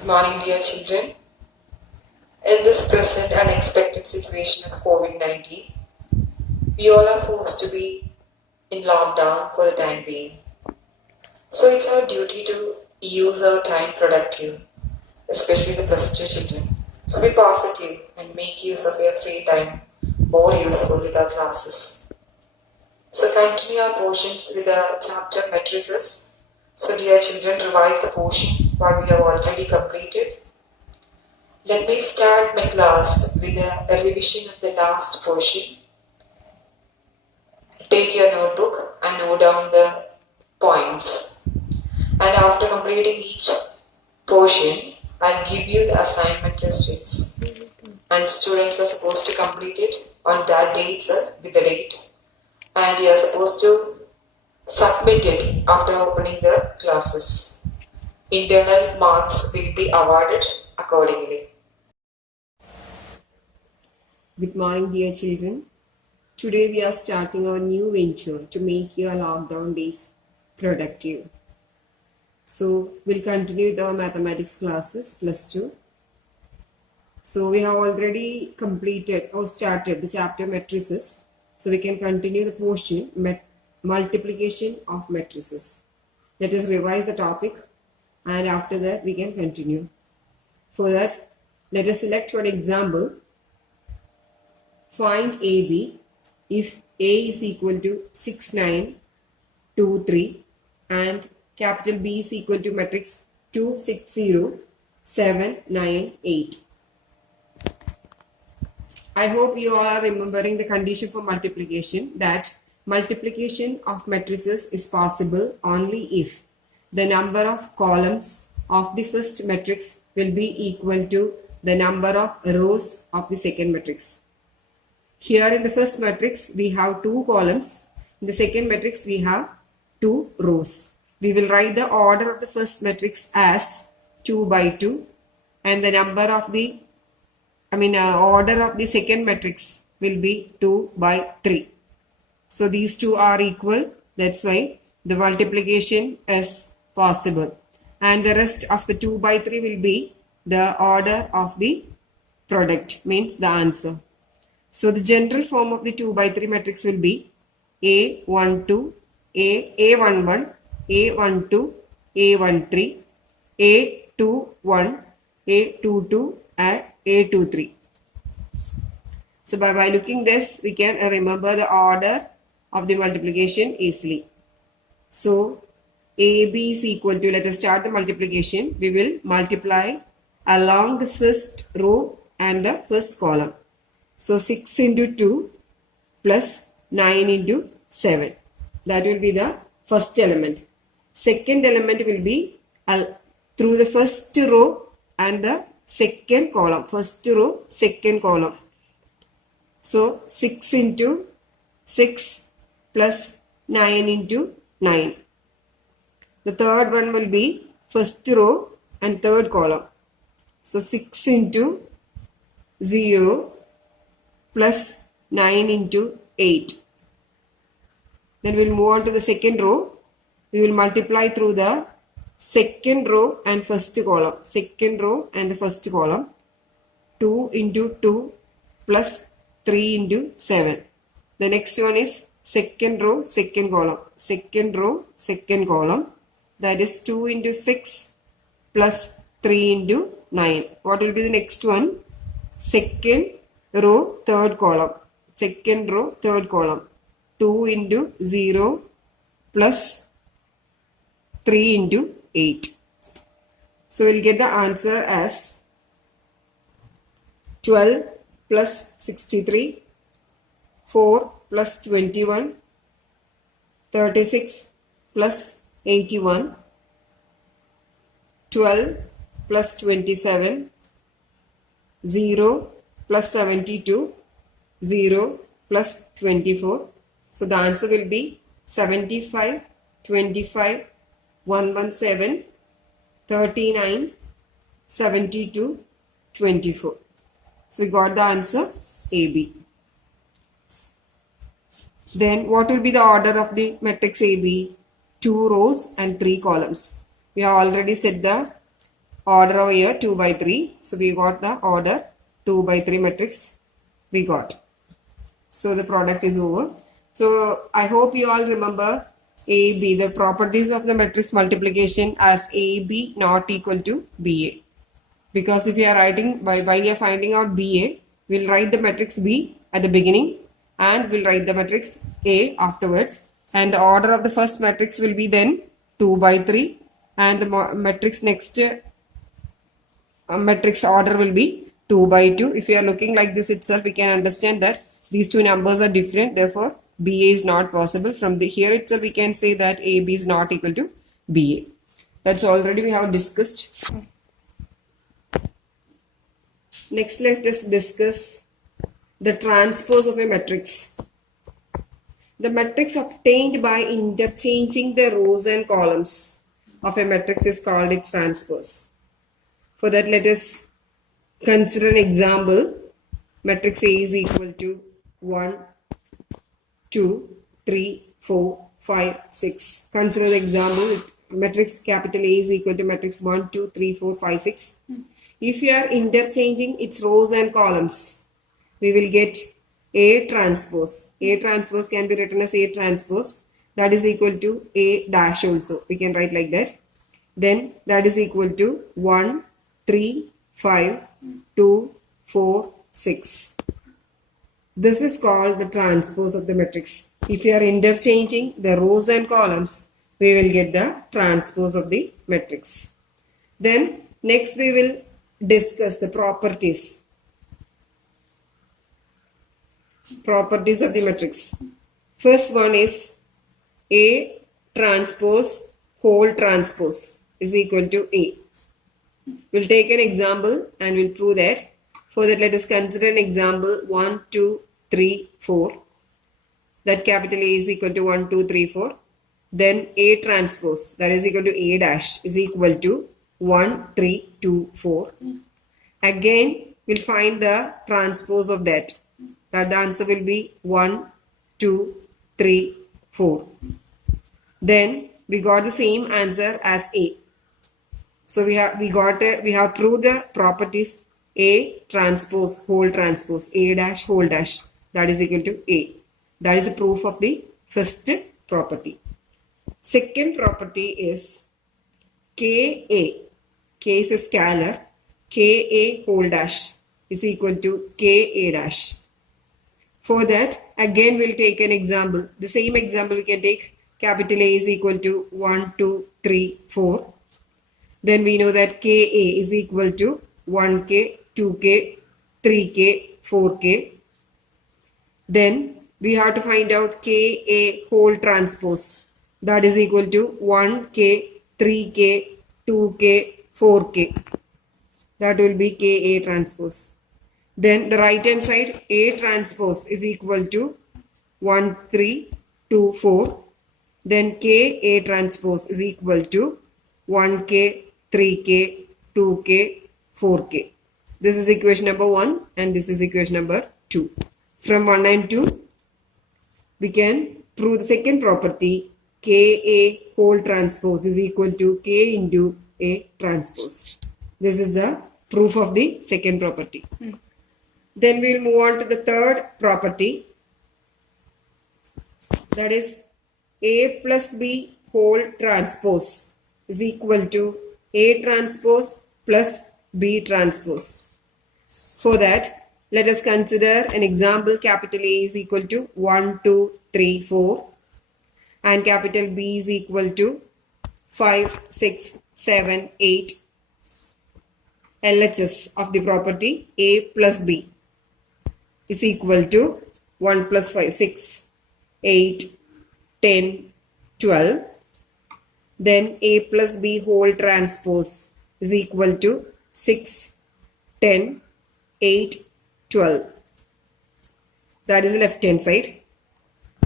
Good morning, dear children. In this present unexpected situation of COVID-19, we all are forced to be in lockdown for the time being. So it's our duty to use our time productive, especially the plus 2 children. So be positive and make use of your free time more useful with our classes. So continue our portions with the chapter matrices. So dear children, revise the portion what we have already completed. Let me start my class with a revision of the last portion. Take your notebook and note down the points. And after completing each portion, I'll give you the assignment questions. And students are supposed to complete it on that date, sir, with the date. And you are supposed to submit it after opening the classes. Internal marks will be awarded accordingly. Good morning, dear children. Today we are starting our new venture to make your lockdown days productive. So we'll continue with our mathematics classes plus 2. So we have already completed or started the chapter matrices. So we can continue the portion multiplication of matrices. Let us revise the topic and after that we can continue. For that, let us select one example. Find AB if A is equal to 6, 9, 2, 3 and capital B is equal to matrix 2, 6, 0, 7, 9, 8. I hope you all are remembering the condition for multiplication, that multiplication of matrices is possible only if the number of columns of the first matrix will be equal to the number of rows of the second matrix. Here in the first matrix, we have 2 columns. In the second matrix, we have 2 rows. We will write the order of the first matrix as 2 by 2 and the number of the, order of the second matrix will be 2 by 3. So these two are equal. That's why the multiplication is possible. And the rest of the 2 by 3 will be the order of the product, means the answer. So the general form of the 2 by 3 matrix will be A12, A11, A12, A13, A21, A22 and A23. So by looking this, we can remember the order of the multiplication easily. So AB is equal to, let us start the multiplication. We will multiply along the first row and the first column. So 6 into 2 plus 9 into 7. That will be the first element. Second element will be through the first row and the second column. First row, second column. So 6 into 6 plus 9 into 9. The third one will be first row and third column. So 6 into 0 plus 9 into 8. Then we will move on to the second row. We will multiply through the second row and first column. Second row and the first column. 2 into 2 plus 3 into 7. The next one is second row, second column. Second row, second column. That is 2 into 6 plus 3 into 9. What will be the next one? Second row, third column. Second row, third column. 2 into 0 plus 3 into 8. So we'll get the answer as 12 plus 63, 4 plus 21, 36 plus 81, 12 plus 27, 0 plus 72, 0 plus 24. So the answer will be 75, 25, 117, 39, 72, 24. So we got the answer AB. Then what will be the order of the matrix AB? 2 rows and 3 columns. We have already said the order over here 2 by 3. So we got the order 2 by 3 matrix we got. So the product is over. So I hope you all remember AB, the properties of the matrix multiplication as AB not equal to BA. Because if you are writing, while you are finding out BA, we'll write the matrix B at the beginning and we'll write the matrix A afterwards. And the order of the first matrix will be then 2 by 3 and the matrix next matrix order will be 2 by 2. If you are looking like this itself, we can understand that these two numbers are different. Therefore, BA is not possible. From the here itself, we can say that AB is not equal to BA. That's already we have discussed. Next, let us discuss the transpose of a matrix. The matrix obtained by interchanging the rows and columns of a matrix is called its transpose. For that, let us consider an example. Matrix A is equal to 1, 2, 3, 4, 5, 6. Consider the example. Matrix capital A is equal to matrix 1, 2, 3, 4, 5, 6. If you are interchanging its rows and columns, we will get A transpose. A transpose can be written as A transpose. That is equal to A dash also. We can write like that. Then that is equal to 1, 3, 5, 2, 4, 6. This is called the transpose of the matrix. If you are interchanging the rows and columns, we will get the transpose of the matrix. Then next we will discuss the properties. Properties of the matrix. First one is A transpose whole transpose is equal to A. We'll take an example and we'll prove that. For that, let us consider an example 1, 2, 3, 4. That capital A is equal to 1, 2, 3, 4. Then A transpose, that is equal to A dash, is equal to 1, 3, 2, 4. Again, we'll find the transpose of that. That the answer will be 1, 2, 3, 4. Then we got the same answer as A. So we have proved the properties A transpose whole transpose, A dash whole dash, that is equal to A. That is a proof of the first property. Second property is KA. K is a scalar. KA whole dash is equal to KA dash. For that, again we'll take an example. The same example we can take. Capital A is equal to 1, 2, 3, 4. Then we know that KA is equal to 1K, 2K, 3K, 4K. Then we have to find out KA whole transpose. That is equal to 1K, 3K, 2K, 4K. That will be KA transpose. Then the right hand side, A transpose is equal to 1, 3, 2, 4. Then KA transpose is equal to 1K, 3K, 2K, 4K. This is equation number 1 and this is equation number 2. From 1 and 2, we can prove the second property. KA whole transpose is equal to K into A transpose. This is the proof of the second property. Then we will move on to the third property. That is A plus B whole transpose is equal to A transpose plus B transpose. For that, let us consider an example. Capital A is equal to 1, 2, 3, 4. And capital B is equal to 5, 6, 7, 8. LHS of the property A plus B is equal to 1 plus 5, 6, 8, 10, 12. Then A plus B whole transpose is equal to 6, 10, 8, 12. That is the left hand side.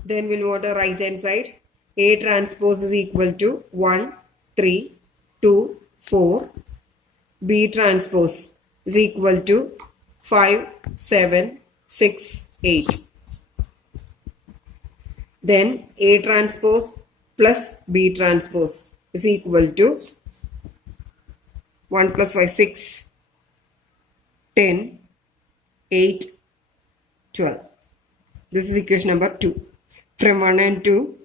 Then we'll go to the right hand side. A transpose is equal to 1, 3, 2, 4. B transpose is equal to 5, 7, 6, 8. Then A transpose plus B transpose is equal to 1 plus 5, 6, 10, 8, 12. This is equation number 2. From 1 and 2,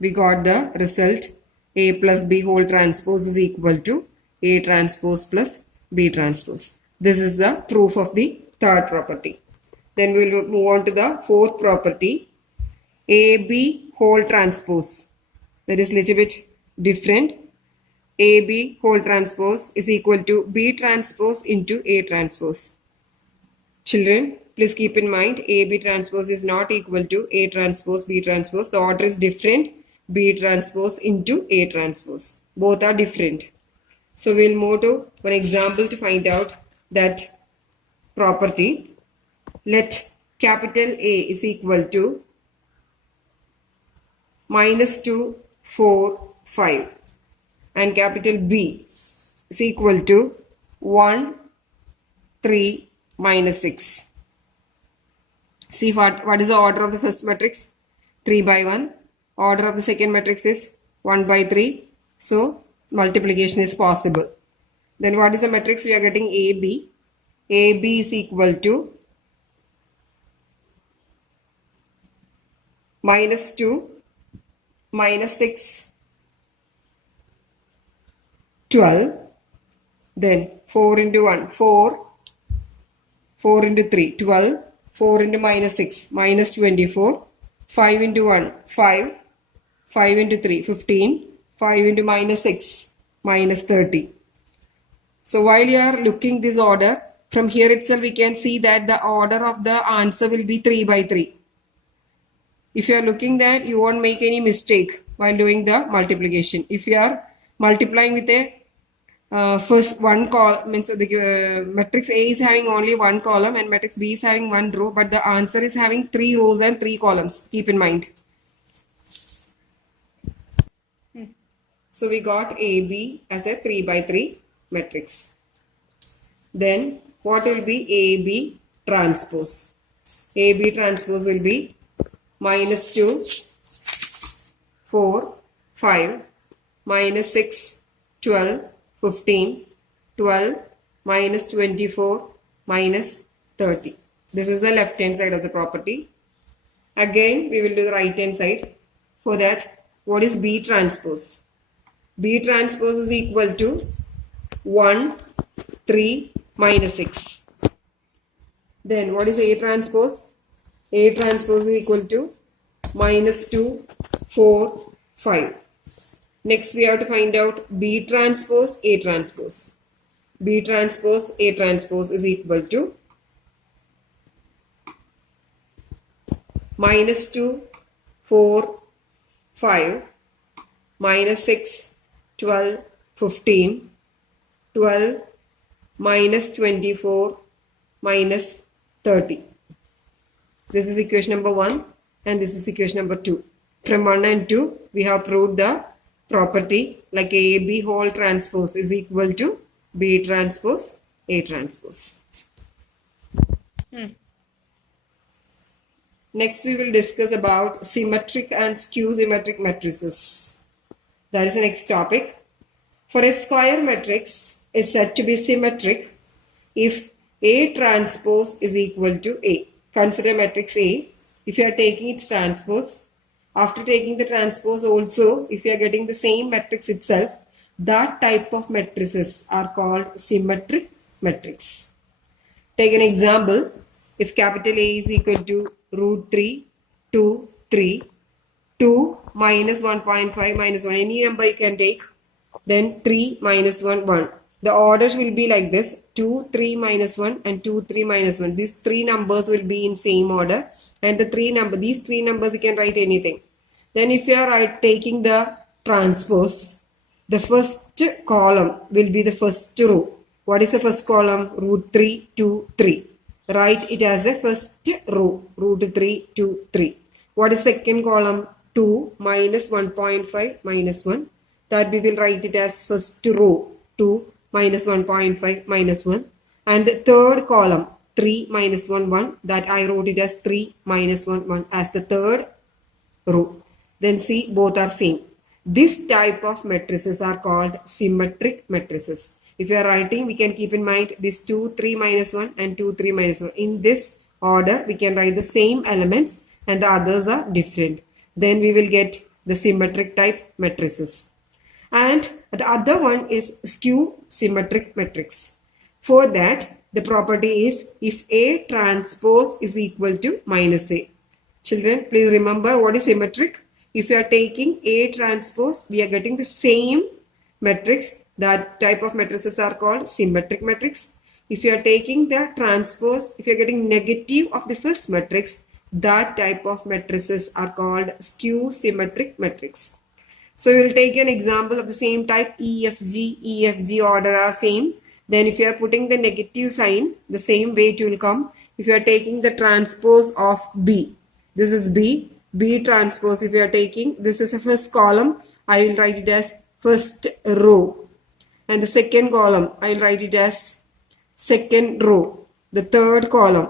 we got the result A plus B whole transpose is equal to A transpose plus B transpose. This is the proof of the third property. Then we will move on to the fourth property, AB whole transpose. That is little bit different. AB whole transpose is equal to B transpose into A transpose. Children, please keep in mind AB transpose is not equal to A transpose, B transpose. The order is different. B transpose into A transpose. Both are different. So we'll move to one example to find out that property. Let capital A is equal to -2, 4, 5 and capital B is equal to 1, 3, -6. See what is the order of the first matrix? 3 by 1. Order of the second matrix is 1 by 3. So multiplication is possible. Then what is the matrix? We are getting AB. AB is equal to -2, -6, 12. Then 4 into 1, 4. 4 into 3, 12. 4 into -6, -24. 5 into 1, 5. 5 into 3, 15. 5 into -6, -30. So while you are looking this order, from here itself we can see that the order of the answer will be 3 by 3. If you are looking that, you won't make any mistake while doing the multiplication. If you are multiplying with a first one column, means the matrix A is having only one column and matrix B is having one row, but the answer is having 3 rows and 3 columns. Keep in mind. So we got AB as a 3 by 3 matrix. Then what will be AB transpose? AB transpose will be -2, 4, 5, -6, 12, 15, 12, -24, -30. This is the left hand side of the property. Again, we will do the right hand side. For that, what is B transpose? B transpose is equal to 1, 3, -6. Then what is A transpose? A transpose is equal to -2, 4, 5. Next we have to find out B transpose, A transpose. B transpose, A transpose is equal to -2, 4, 5, -6, 12, 15, 12, -24, -30. This is equation number 1 and this is equation number 2. From 1 and 2, we have proved the property like AB whole transpose is equal to B transpose, A transpose. Next, we will discuss about symmetric and skew symmetric matrices. That is the next topic. For a square matrix is said to be symmetric if A transpose is equal to A. Consider matrix A. If you are taking its transpose, after taking the transpose also, if you are getting the same matrix itself, that type of matrices are called symmetric matrix. Take an example. If capital A is equal to √3, 2, 3, 2 minus 1.5 minus 1, any number you can take, then 3 minus 1, 1. The orders will be like this, 2, 3 minus 1 and 2, 3 minus 1. These three numbers will be in same order and these three numbers you can write anything. Then if you are taking the transpose, the first column will be the first row. What is the first column? √3, 2, 3. Write it as a first row, √3, 2, 3. What is second column? 2 minus 1.5 minus 1. That we will write it as first row, 2 minus 1.5 minus 1. And the third column, 3 minus 1, 1. That I wrote it as 3 minus 1, 1 as the third row. Then see, both are same. This type of matrices are called symmetric matrices. If you are writing, we can keep in mind this 2, 3 minus 1 and 2, 3 minus 1. In this order, we can write the same elements and the others are different. Then we will get the symmetric type matrices. And the other one is skew symmetric matrix. For that, the property is if A transpose is equal to minus A. Children, please remember what is symmetric. If you are taking A transpose, we are getting the same matrix. That type of matrices are called symmetric matrix. If you are taking the transpose, if you are getting negative of the first matrix, that type of matrices are called skew symmetric matrix. So we will take an example of the same type. EFG order are same. Then if you are putting the negative sign, the same way it will come. If you are taking the transpose of B, this is B transpose. If you are taking, this is the first column, I will write it as first row. And the second column, I will write it as second row. The third column,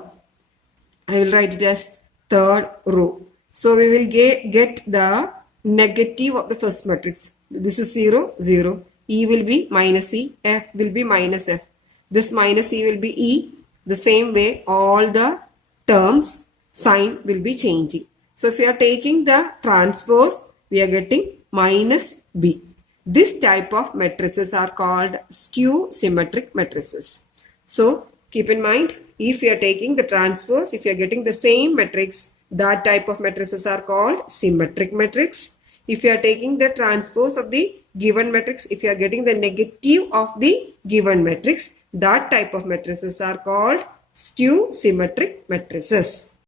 I will write it as third row. So we will get the negative of the first matrix. This is 0, 0. E will be minus E. F will be minus F. This minus E will be E. The same way all the terms sign will be changing. So if we are taking the transpose, we are getting minus B. This type of matrices are called skew symmetric matrices. So keep in mind, if you are taking the transpose, if you are getting the same matrix, that type of matrices are called symmetric matrix. If you are taking the transpose of the given matrix, if you are getting the negative of the given matrix, that type of matrices are called skew symmetric matrices.